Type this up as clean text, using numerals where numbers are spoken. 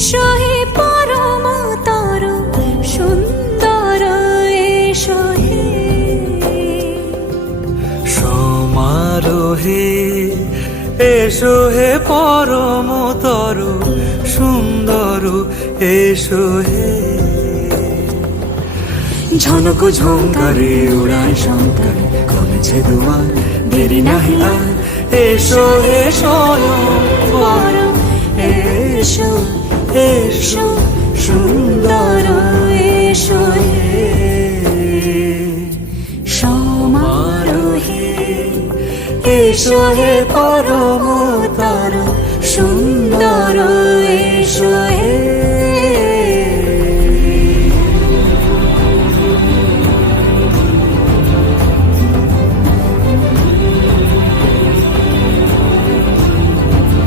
এসো হে পরম তরু সুন্দর এসো হে সমারোহে এসো হে পরম তরু সুন্দর এসো হে ঝনক ঝঙ্কারে উড়ায় শঙ্কর করেছে দুয়ার দেরি নাহি আর এসো হে স্বয়ং পরম এসো এসো সুন্দর এসো হে সমারোহে এসো হে পরম